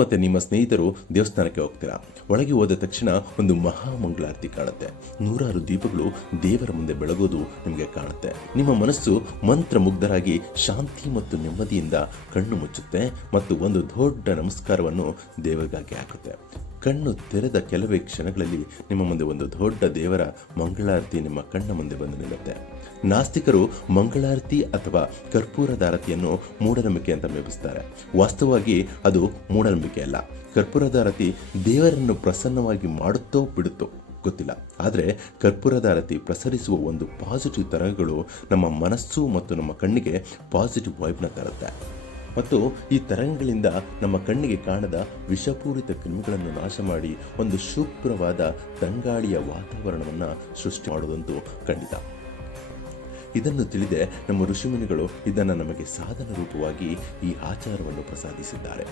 ಮತ್ತು ನಿಮ್ಮ ಸ್ನೇಹಿತರು ದೇವಸ್ಥಾನಕ್ಕೆ ಹೋಗ್ತೀರಾ. ಒಳಗೆ ಹೋದ ತಕ್ಷಣ ಒಂದು ಮಹಾ ಮಂಗಳಾರತಿ ಕಾಣುತ್ತೆ. ನೂರಾರು ದೀಪಗಳು ದೇವರ ಮುಂದೆ ಬೆಳಗೋದು ನಿಮಗೆ ಕಾಣುತ್ತೆ. ನಿಮ್ಮ ಮನಸ್ಸು ಮಂತ್ರಮುಗ್ಧರಾಗಿ ಶಾಂತಿ ಮತ್ತು ನೆಮ್ಮದಿಯಿಂದ ಕಣ್ಣು ಮುಚ್ಚುತ್ತೆ ಮತ್ತು ಒಂದು ದೊಡ್ಡ ನಮಸ್ಕಾರವನ್ನು ದೇವರಿಗಾಗಿ ಹಾಕುತ್ತೆ. ಕಣ್ಣು ತೆರೆದ ಕೆಲವೇ ಕ್ಷಣಗಳಲ್ಲಿ ನಿಮ್ಮ ಮುಂದೆ ಒಂದು ದೊಡ್ಡ ದೇವರ ಮಂಗಳಾರತಿ ನಿಮ್ಮ ಕಣ್ಣ ಮುಂದೆ ಬಂದು ನಿಲ್ಲುತ್ತೆ. ನಾಸ್ತಿಕರು ಮಂಗಳಾರತಿ ಅಥವಾ ಕರ್ಪೂರದಾರತಿಯನ್ನು ಮೂಢನಂಬಿಕೆ ಅಂತ ಮೇಪಿಸ್ತಾರೆ. ವಾಸ್ತವವಾಗಿ ಅದು ಮೂಢನಂಬಿಕೆ ಅಲ್ಲ. ಕರ್ಪೂರದಾರತಿ ದೇವರನ್ನು ಪ್ರಸನ್ನವಾಗಿ ಮಾಡುತ್ತೋ ಬಿಡುತ್ತೋ ಗೊತ್ತಿಲ್ಲ, ಆದರೆ ಕರ್ಪೂರದಾರತಿ ಪ್ರಸರಿಸುವ ಒಂದು ಪಾಸಿಟಿವ್ ತರಂಗಗಳು ನಮ್ಮ ಮನಸ್ಸು ಮತ್ತು ನಮ್ಮ ಕಣ್ಣಿಗೆ ಪಾಸಿಟಿವ್ ವೈಬ್ನ ತರುತ್ತೆ ಮತ್ತು ಈ ತರಂಗಗಳಿಂದ ನಮ್ಮ ಕಣ್ಣಿಗೆ ಕಾಣದ ವಿಷಪೂರಿತ ಕ್ರಿಮಿಗಳನ್ನು ನಾಶ ಮಾಡಿ ಒಂದು ಶುಭ್ರವಾದ ತಂಗಾಳಿಯ ವಾತಾವರಣವನ್ನು ಸೃಷ್ಟಿ ಮಾಡೋದಂತೂ ಖಂಡಿತ. ಇದನ್ನು ತಿಳಿದೇ ನಮ್ಮ ಋಷಿಮುನಿಗಳು ಇದನ್ನು ನಮಗೆ ಸಾಧನ ರೂಪವಾಗಿ ಈ ಆಚಾರವನ್ನು ಪ್ರಸಾದಿಸಿದ್ದಾರೆ.